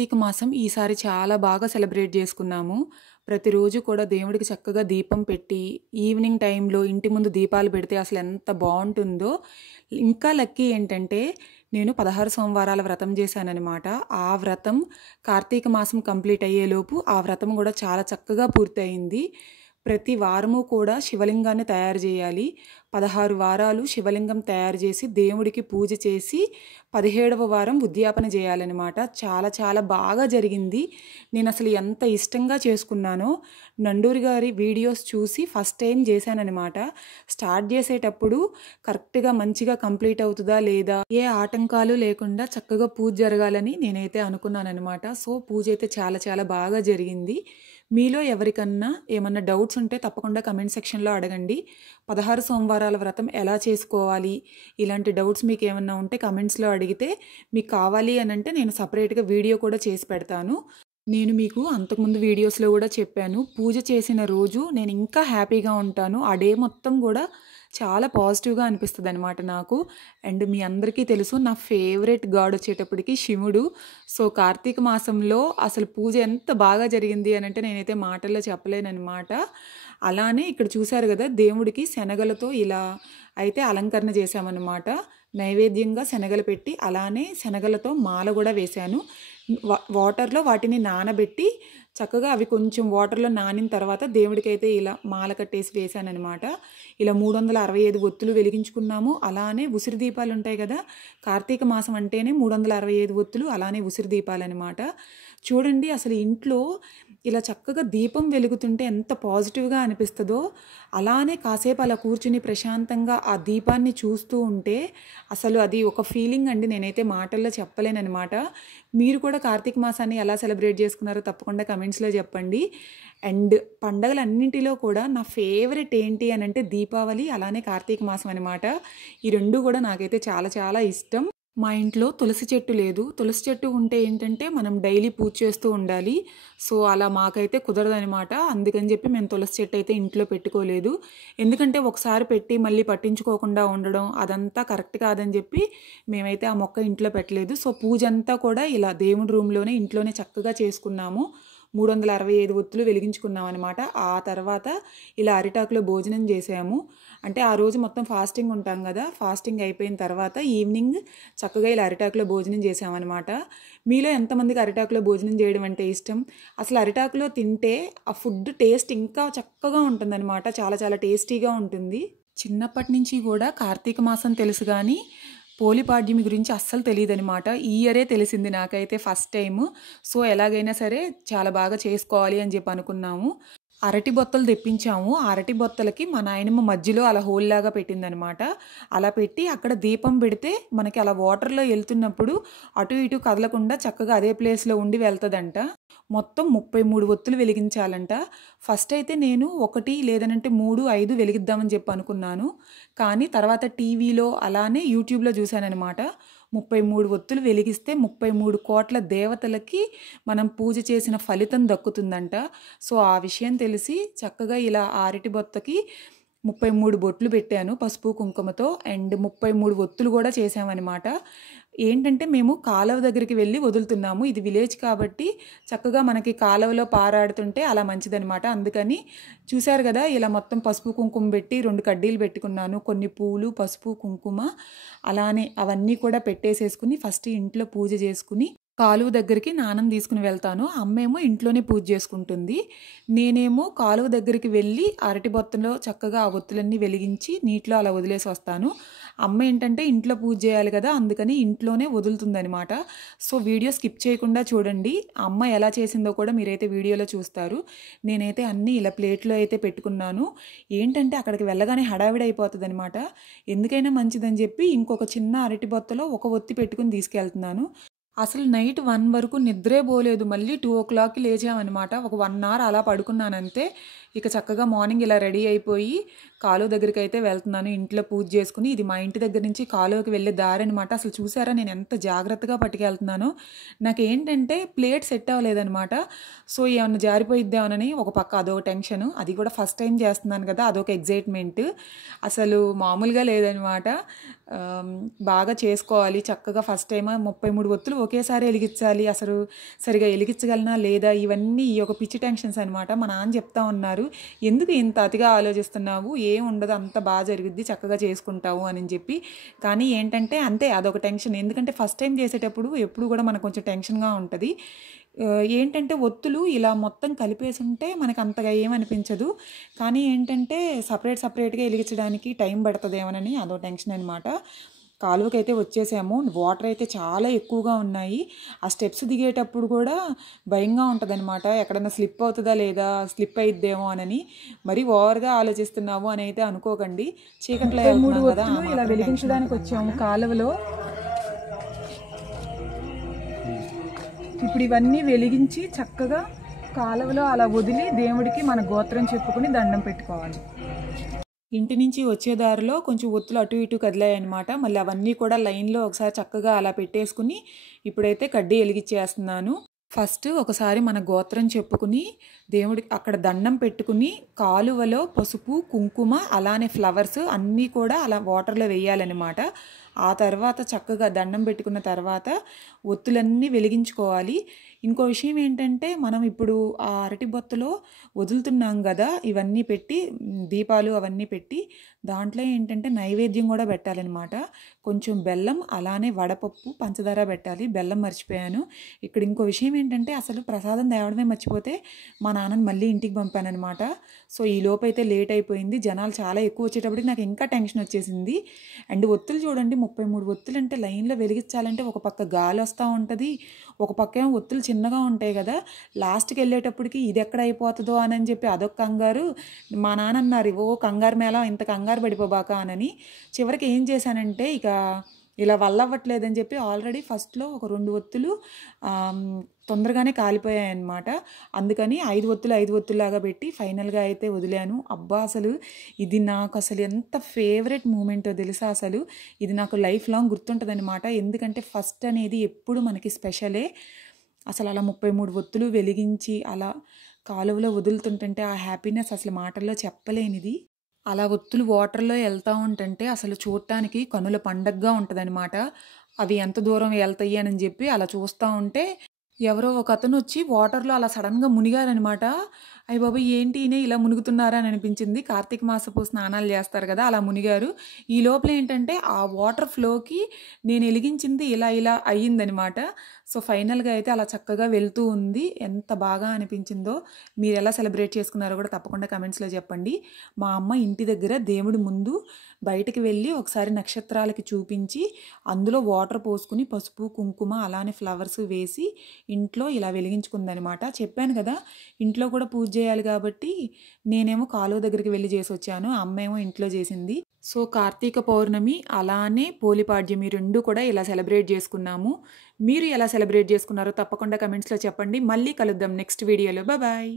కార్తీక మాసం ఈసారి చాలా బాగా సెలబ్రేట్ చేసుకున్నాము. ప్రతిరోజు కూడా దేవుడికి చక్కగా దీపం పెట్టి, ఈవినింగ్ టైంలో ఇంటి ముందు దీపాలు పెడితే అసలెంత బావుంటుందో. ఇంకా లక్కీ ఏంటంటే, నేను 16 సోమవారాల వ్రతం చేశాననమాట. ఆ వ్రతం కార్తీక మాసం కంప్లీట్ అయ్యేలోపు ఆ వ్రతం కూడా చాలా చక్కగా పూర్తయింది. ప్రతి వారము కూడా శివలింగాన్ని తయారు చేయాలి. 16 వారాలు శివలింగం తయారు చేసి దేవుడికి పూజ చేసి 17వ వారం ఉద్యాపన చేయాలన్నమాట. చాలా చాలా బాగా జరిగింది. నేను అసలు ఎంత ఇష్టంగా చేసుకున్నానో, నండూరి గారి వీడియోస్ చూసి ఫస్ట్ టైం చేశానన్నమాట. స్టార్ట్ చేసేటప్పుడు కరెక్ట్గా మంచిగా కంప్లీట్ అవుతుందా లేదా, ఏ ఆటంకాలు లేకుండా చక్కగా పూజ జరగాలని నేనైతే అనుకున్నానన్నమాట. సో పూజ అయితే చాలా చాలా బాగా జరిగింది. మీలో ఎవరికన్నా ఏమన్నా డౌట్స్ ఉంటే తప్పకుండా కమెంట్ సెక్షన్లో అడగండి. 16 సోమవారాల వ్రతం ఎలా చేసుకోవాలి, ఇలాంటి డౌట్స్ మీకు ఏమన్నా ఉంటే కమెంట్స్లో అడిగితే, మీకు కావాలి అని అంటే నేను సపరేట్గా వీడియో కూడా చేసి పెడతాను. నేను మీకు అంతకుముందు వీడియోస్లో కూడా చెప్పాను, పూజ చేసిన రోజు నేను ఇంకా హ్యాపీగా ఉంటాను. ఆ డే మొత్తం కూడా చాలా పాజిటివ్గా అనిపిస్తుంది అనమాట నాకు. అండ్ మీ అందరికీ తెలుసు, నా ఫేవరెట్ గాడ్ వచ్చేటప్పటికి శివుడు. సో కార్తీక మాసంలో అసలు పూజ ఎంత బాగా జరిగింది అని అంటే నేనైతే మాటల్లో చెప్పలేనమాట. అలానే ఇక్కడ చూశారు కదా, దేవుడికి శనగలతో ఇలా అయితే అలంకరణ చేశామన్నమాట. నైవేద్యంగా శనగలు పెట్టి, అలానే శనగలతో మాల కూడా వేశాను. వాటర్లో వాటిని నానబెట్టి చక్కగా అవి కొంచెం వాటర్లో నానిన తర్వాత దేవుడికైతే ఇలా మాల కట్టేసి వేశానమాట. ఇలా 365 ఒత్తులు వెలిగించుకున్నాము. అలానే ఉసిరి దీపాలు ఉంటాయి కదా, కార్తీక మాసం అంటేనే 365 ఒత్తులు, అలానే ఉసిరి దీపాలు అనమాట. చూడండి అసలు ఇంట్లో ఇలా చక్కగా దీపం వెలుగుతుంటే ఎంత పాజిటివ్గా అనిపిస్తుందో. అలానే కాసేపు అలా కూర్చుని ప్రశాంతంగా ఆ దీపాన్ని చూస్తూ ఉంటే అసలు అది ఒక ఫీలింగ్ అండి, నేనైతే మాటల్లో చెప్పలేనమాట. మీరు కూడా కార్తీక మాసాన్ని ఎలా సెలబ్రేట్ చేసుకున్నారో తప్పకుండా కమెంట్స్లో చెప్పండి. అండ్ పండగలన్నింటిలో కూడా నా ఫేవరెట్ ఏంటి అని అంటే దీపావళి, అలానే కార్తీక మాసం అనమాట. ఈ రెండు కూడా నాకైతే చాలా చాలా ఇష్టం. మా ఇంట్లో తులసి చెట్టు లేదు. తులసి చెట్టు ఉంటే ఏంటంటే మనం డైలీ పూజ చేస్తూ ఉండాలి. సో అలా మాకైతే కుదరదనమాట. అందుకని చెప్పి మేము తులసి చెట్టు అయితే ఇంట్లో పెట్టుకోలేదు. ఎందుకంటే ఒకసారి పెట్టి మళ్ళీ పట్టించుకోకుండా ఉండడం అదంతా కరెక్ట్ కాదని చెప్పి మేమైతే ఆ మొక్క ఇంట్లో పెట్టలేదు. సో పూజ అంతా కూడా ఇలా దేవుడి రూమ్లోనే ఇంట్లోనే చక్కగా చేసుకున్నాము. 365 ఒత్తులు వెలిగించుకున్నాం అనమాట. ఆ తర్వాత ఇలా అరిటాకులో భోజనం చేసాము. అంటే ఆ రోజు మొత్తం ఫాస్టింగ్ ఉంటాం కదా, ఫాస్టింగ్ అయిపోయిన తర్వాత ఈవినింగ్ చక్కగా ఇలా అరిటాకులో భోజనం చేసామన్నమాట. మీలో ఎంతమందికి అరిటాకులో భోజనం చేయడం అంటే ఇష్టం? అసలు అరిటాకులో తింటే ఆ ఫుడ్ టేస్ట్ ఇంకా చక్కగా ఉంటుందన్నమాట. చాలా చాలా టేస్టీగా ఉంటుంది. చిన్నప్పటి నుంచి కూడా కార్తీక మాసం తెలుసు, కానీ పోలిపాడ్యమి గురించి అస్సలు తెలియదు అనమాట. ఈ ఇయరే తెలిసింది నాకైతే ఫస్ట్ టైము. సో ఎలాగైనా సరే చాలా బాగా చేసుకోవాలి అని చెప్పి అనుకున్నాము. అరటి బొత్తలు తెప్పించాము. ఆ అరటి బొత్తలకి మా నాయనమ్మ మధ్యలో అలా హోల్ లాగా పెట్టిందనమాట. అలా పెట్టి అక్కడ దీపం పెడితే మనకి అలా వాటర్లో వెళ్తున్నప్పుడు అటు ఇటు కదలకుండా చక్కగా అదే ప్లేస్లో ఉండి వెళ్తుందంట. మొత్తం 33 ఒత్తులు వెలిగించాలంట. ఫస్ట్ అయితే నేను 1 లేదనంటే 3, 5 వెలిగిద్దామని చెప్పి అనుకున్నాను. కానీ తర్వాత టీవీలో అలానే యూట్యూబ్లో చూశానమాట. 33 ఒత్తులు వెలిగిస్తే 33 కోట్ల దేవతలకి మనం పూజ చేసిన ఫలితం దక్కుతుందంట. సో ఆ విషయం తెలిసి చక్కగా ఇలా అరటి బొత్తకి 33 బొట్లు పెట్టాను పసుపు కుంకుమతో. అండ్ 33 ఒత్తులు కూడా చేసామన్నమాట. ఏంటంటే మేము కాలువ దగ్గరికి వెళ్ళి వదులుతున్నాము. ఇది విలేజ్ కాబట్టి చక్కగా మనకి కాలువలో పారాడుతుంటే అలా మంచిదనమాట. అందుకని చూశారు కదా, ఇలా మొత్తం పసుపు కుంకుమ పెట్టి 2 కడ్డీలు పెట్టుకున్నాను. కొన్ని పూలు, పసుపు, కుంకుమ అలానే అవన్నీ కూడా పెట్టేసేసుకుని ఫస్ట్ ఇంట్లో పూజ చేసుకుని కాలువ దగ్గరికి నానం తీసుకుని వెళ్తాను. అమ్మేమో ఇంట్లోనే పూజ చేసుకుంటుంది. నేనేమో కాలువ దగ్గరికి వెళ్ళి అరటి బొత్తలో చక్కగా ఆ ఒత్తులన్నీ వెలిగించి నీటిలో అలా వదిలేసి వస్తాను. అమ్మ ఏంటంటే ఇంట్లో పూజ చేయాలి కదా, అందుకని ఇంట్లోనే వదులుతుందనమాట. సో వీడియో స్కిప్ చేయకుండా చూడండి. అమ్మ ఎలా చేసిందో కూడా మీరైతే వీడియోలో చూస్తారు. నేనైతే అన్నీ ఇలా ప్లేట్లో అయితే పెట్టుకున్నాను. ఏంటంటే అక్కడికి వెళ్ళగానే హడావిడి అయిపోతుంది అనమాట. ఎందుకైనా మంచిదని చెప్పి ఇంకొక చిన్న అరటి బొత్తలో ఒక ఒత్తి పెట్టుకుని తీసుకెళ్తున్నాను. అసలు నైట్ 1 వరకు నిద్రే పోలేదు. మళ్ళీ 2 o'clockకి లేచామన్నమాట. ఒక 1 hour అలా పడుకున్నానంతే. ఇక చక్కగా మార్నింగ్ ఇలా రెడీ అయిపోయి కాలువ దగ్గరికి అయితే వెళ్తున్నాను. ఇంట్లో పూజ చేసుకుని, ఇది మా ఇంటి దగ్గర నుంచి కాలువకి వెళ్ళే దారి అనమాట. అసలు చూసారా నేను ఎంత జాగ్రత్తగా పట్టుకెళ్తున్నానో. నాకేంటంటే ప్లేట్ సెట్ అవ్వలేదనమాట. సో ఏమన్నా జారిపోయిద్దామని ఒక పక్క అదొక టెన్షన్. అది కూడా ఫస్ట్ టైం చేస్తున్నాను కదా, అదొక ఎగ్జైట్మెంట్. అసలు మామూలుగా లేదనమాట. బాగా చేసుకోవాలి చక్కగా. ఫస్ట్ టైం 33 ఒత్తులు ఒకేసారి వెలిగించాలి, అసలు సరిగా వెలిగించగలనా లేదా, ఇవన్నీ ఈ యొక్క పిచ్చి టెన్షన్స్ అనమాట. మా నాన్న చెప్తా ఉన్నారు, ఎందుకు ఇంత అతిగా ఆలోచిస్తున్నావు, ఏం ఉండదు, అంత బాగా జరుగుద్ది, చక్కగా చేసుకుంటావు అని చెప్పి. కానీ ఏంటంటే అంతే, అదొక టెన్షన్. ఎందుకంటే ఫస్ట్ టైం చేసేటప్పుడు ఎప్పుడు కూడా మనకు కొంచెం టెన్షన్గా ఉంటుంది. ఏంటంటే ఒత్తులు ఇలా మొత్తం కలిపేసి ఉంటే మనకు అంతగా ఏమనిపించదు. కానీ ఏంటంటే సపరేట్గా వెలిగించడానికి టైం పడుతుందేమోనని అదో టెన్షన్ అనమాట. కాలువకైతే వచ్చేసాము. వాటర్ అయితే చాలా ఎక్కువగా ఉన్నాయి. ఆ స్టెప్స్ దిగేటప్పుడు కూడా భయంగా ఉంటుంది అనమాట, ఎక్కడన్నా స్లిప్ అవుతుందా లేదా, స్లిప్ అయిద్దేమో అని. మరి ఓవర్గా ఆలోచిస్తున్నాము అని అయితే అనుకోకండి. చీకట్లో 3 ఒత్తులు ఇలా వెలిగించడానికి వచ్చాము కాలువలో. ఇప్పుడు ఇవన్నీ వెలిగించి చక్కగా కాలువలో అలా వదిలి దేవుడికి మన గోత్రం చెప్పుకుని దండం పెట్టుకోవాలి. ఇంటి నుంచి వచ్చే దారిలో కొంచెం ఒత్తులు అటు ఇటు కదిలాయన్నమాట. మళ్ళీ అవన్నీ కూడా లైన్లో ఒకసారి చక్కగా అలా పెట్టేసుకుని ఇప్పుడైతే కడ్డీ వెలిగించేస్తున్నాను. ఫస్ట్ ఒకసారి మన గోత్రం చెప్పుకుని దేవుడికి అక్కడ దండం పెట్టుకుని కాలువలో పసుపు కుంకుమ అలానే ఫ్లవర్స్ అన్నీ కూడా అలా వాటర్లో వేయాలన్నమాట. ఆ తర్వాత చక్కగా దండం పెట్టుకున్న తర్వాత ఒత్తులన్నీ వెలిగించుకోవాలి. ఇంకో విషయం ఏంటంటే, మనం ఇప్పుడు ఆ అరటి బొత్తలో వదులుతున్నాం కదా, ఇవన్నీ పెట్టి దీపాలు అవన్నీ పెట్టి దాంట్లో ఏంటంటే నైవేద్యం కూడా పెట్టాలన్నమాట. కొంచెం బెల్లం అలానే వడపప్పు పంచదార పెట్టాలి. బెల్లం మర్చిపోయాను. ఇక్కడ ఇంకో విషయం ఏంటంటే, అసలు ప్రసాదం తేవడమే మర్చిపోతే మా నాన్నని మళ్ళీ ఇంటికి పంపానమాట. సో ఈ లోపు అయితే లేట్ అయిపోయింది. జనాలు చాలా ఎక్కువ వచ్చేటప్పటికి నాకు ఇంకా టెన్షన్ వచ్చేసింది. అండ్ ఒత్తులు చూడండి, 33 ఒత్తులు అంటే లైన్లో వెలిగించాలంటే ఒక పక్క గాలి వస్తూ ఉంటుంది, ఒక పక్క ఏమో ఒత్తులు చిన్నగా ఉంటాయి కదా. లాస్ట్కి వెళ్ళేటప్పటికి ఇది ఎక్కడ అయిపోతుందో అని చెప్పి అదొక కంగారు. మా నాన్న అన్నారు, ఓ కంగారు మేళ, ఇంత కంగారు పడిపోబాక అని. చివరికి ఏం చేశానంటే, ఇక ఇలా వల్లవ్వట్లేదని చెప్పి ఆల్రెడీ ఫస్ట్లో ఒక 2 ఒత్తులు తొందరగానే కాలిపోయాయి అన్నమాట. అందుకని 5 ఒత్తులాగా పెట్టి ఫైనల్గా అయితే వదిలాను. అబ్బా, అసలు ఇది నాకు అసలు ఎంత ఫేవరెట్ మూమెంటో తెలుసా. అసలు ఇది నాకు లైఫ్ లాంగ్ గుర్తుంటుంది అనమాట. ఎందుకంటే ఫస్ట్ అనేది ఎప్పుడు మనకి స్పెషలే. అసలు అలా 33 ఒత్తులు వెలిగించి అలా కాలువలో వదులుతుంటుంటే ఆ హ్యాపీనెస్ అసలు మాటల్లో చెప్పలేనిది. అలా ఒత్తులు వాటర్లో వెళ్తూ ఉంటుంటే అసలు చూడటానికి కనుల పండగగా ఉంటుందన్నమాట. అవి ఎంత దూరం వెళ్తాయి అని చెప్పి అలా చూస్తూ ఉంటే ఎవరో ఒక అతను వచ్చి వాటర్లో అలా సడన్గా మునిగారనమాట. అయ్య బాబు, ఏంటి ఈయన ఇలా మునుగుతున్నారా అని అనిపించింది. కార్తీక మాసపు స్నానాలు చేస్తారు కదా, అలా మునిగారు. ఈ లోపల ఏంటంటే ఆ వాటర్ ఫ్లోకి నేను వెలిగించింది ఇలా అయ్యిందనమాట. సో ఫైనల్గా అయితే అలా చక్కగా వెళ్తూ ఉంది. ఎంత బాగా అనిపించిందో. మీరు ఎలా సెలబ్రేట్ చేసుకున్నారో కూడా తప్పకుండా కమెంట్స్లో చెప్పండి. మా అమ్మ ఇంటి దగ్గర దేవుడి ముందు బయటకు వెళ్ళి ఒకసారి నక్షత్రాలకి చూపించి అందులో వాటర్ పోసుకుని పసుపు కుంకుమ అలానే ఫ్లవర్స్ వేసి ఇంట్లో ఇలా వెలిగించుకుందనమాట. చెప్పాను కదా, ఇంట్లో కూడా పూజ చేయాలి కాబట్టి నేనేమో కాలువ దగ్గరికి వెళ్ళి చేసి వచ్చాను, అమ్మ ఏమో ఇంట్లో చేసింది. సో కార్తీక పౌర్ణమి అలానే పోలిపాడ్యమి 2 కూడా ఇలా సెలబ్రేట్ చేసుకున్నాము. మీరు ఎలా సెలబ్రేట్ చేసుకున్నారో తప్పకుండా కమెంట్స్లో చెప్పండి. మళ్ళీ కలుద్దాం నెక్స్ట్ వీడియోలో. బాయ్.